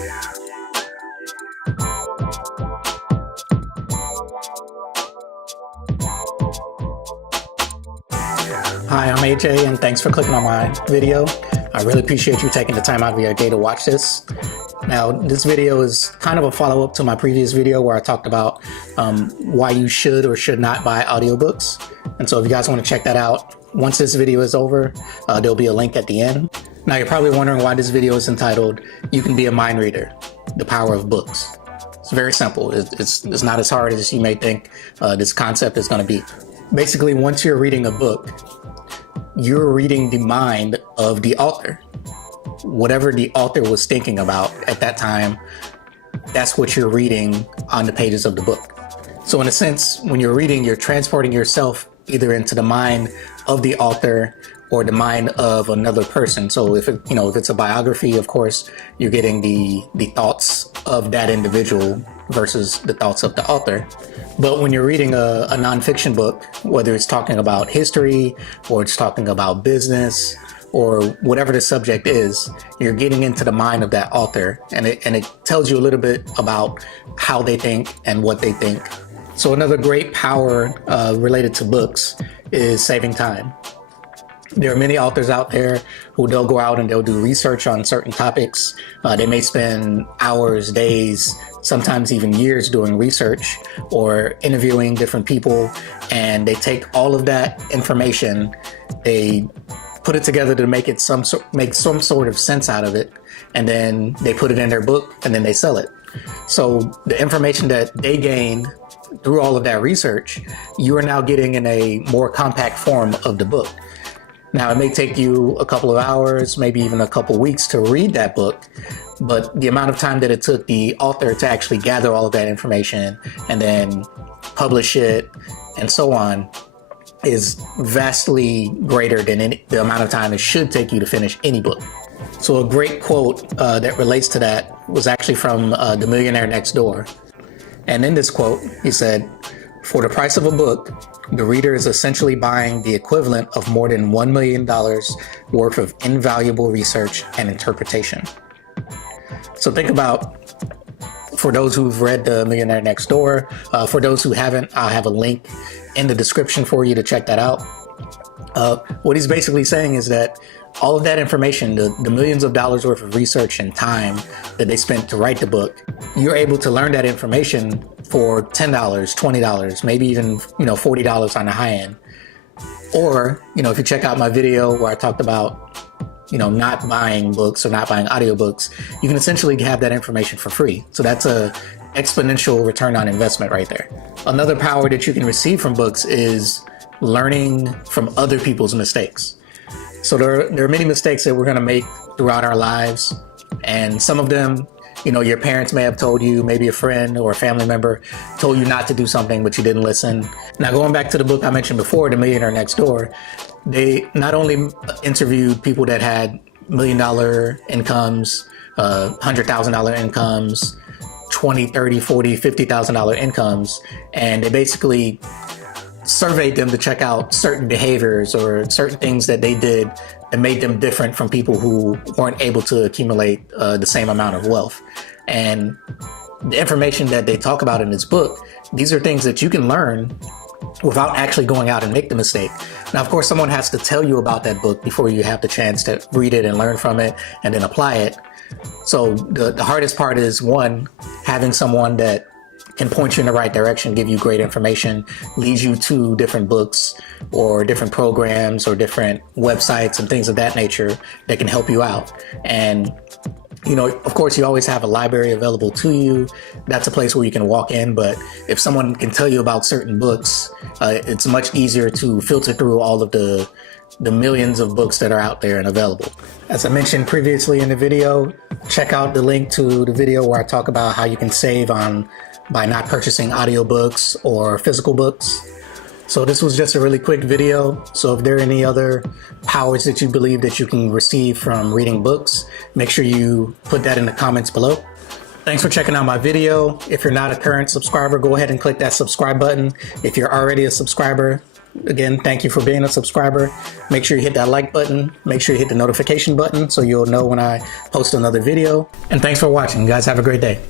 Hi, I'm AJ, and thanks for clicking on my video. I really appreciate you taking the time out of your day to watch this. Now, this video is kind of a follow-up to my previous video where I talked about why you should or should not buy audiobooks. And so if you guys want to check that out, once this video is over, there'll be a link at the end. Now, you're probably wondering why this video is entitled, "You Can Be a Mind Reader, The Power of Books." It's very simple. It's not as hard as you may think this concept is going to be. Basically, once you're reading a book, you're reading the mind of the author. Whatever the author was thinking about at that time, that's what you're reading on the pages of the book. So in a sense, when you're reading, you're transporting yourself either into the mind of the author or the mind of another person. So if it's a biography, of course, you're getting the thoughts of that individual versus the thoughts of the author. But when you're reading a nonfiction book, whether it's talking about history or it's talking about business or whatever the subject is, you're getting into the mind of that author, and it tells you a little bit about how they think and what they think. So another great power related to books is saving time. There are many authors out there who they'll go out and they'll do research on certain topics. They may spend hours, days, sometimes even years doing research or interviewing different people, and they take all of that information, they put it together to make some sort of sense out of it, and then they put it in their book and then they sell it. So the information that they gain through all of that research, you are now getting in a more compact form of the book. Now, it may take you a couple of hours, maybe even a couple of weeks to read that book, but the amount of time that it took the author to actually gather all of that information and then publish it and so on is vastly greater than the amount of time it should take you to finish any book. So a great quote that relates to that was actually from the Millionaire Next Door. And in this quote, he said, "For the price of a book, the reader is essentially buying the equivalent of more than $1 million worth of invaluable research and interpretation." So think about, for those who've read The Millionaire Next Door, for those who haven't, I'll have a link in the description for you to check that out. What he's basically saying is that all of that information, the millions of dollars worth of research and time that they spent to write the book, you're able to learn that information for $10, $20, maybe even $40 on the high end. Or if you check out my video where I talked about not buying books or not buying audiobooks, you can essentially have that information for free. So that's a exponential return on investment right there. Another power that you can receive from books is learning from other people's mistakes. So there are many mistakes that we're going to make throughout our lives, and some of them, your parents may have told you, maybe a friend or a family member told you not to do something, but you didn't listen. Now, going back to the book I mentioned before, The Millionaire Next Door, they not only interviewed people that had $1 million incomes, $100,000 incomes, $20,000, $30,000, $40,000, $50,000 incomes, and they basically surveyed them to check out certain behaviors or certain things that they did that made them different from people who weren't able to accumulate the same amount of wealth. And the information that they talk about in this book, these are things that you can learn without actually going out and make the mistake. Now, of course, someone has to tell you about that book before you have the chance to read it and learn from it and then apply it. So the hardest part is, one, having someone that can point you in the right direction, give you great information, lead you to different books or different programs or different websites and things of that nature that can help you out. And of course, you always have a library available to you. That's a place where you can walk in. But if someone can tell you about certain books, it's much easier to filter through all of the millions of books that are out there and available. As I mentioned previously in the video, check out the link to the video where I talk about how you can save by not purchasing audiobooks or physical books. So this was just a really quick video. So if there are any other powers that you believe that you can receive from reading books, make sure you put that in the comments below. Thanks for checking out my video. If you're not a current subscriber, go ahead and click that subscribe button. If you're already a subscriber, Again, thank you for being a subscriber. Make sure you hit that like button. Make sure you hit the notification button so you'll know when I post another video. And thanks for watching, guys. Have a great day.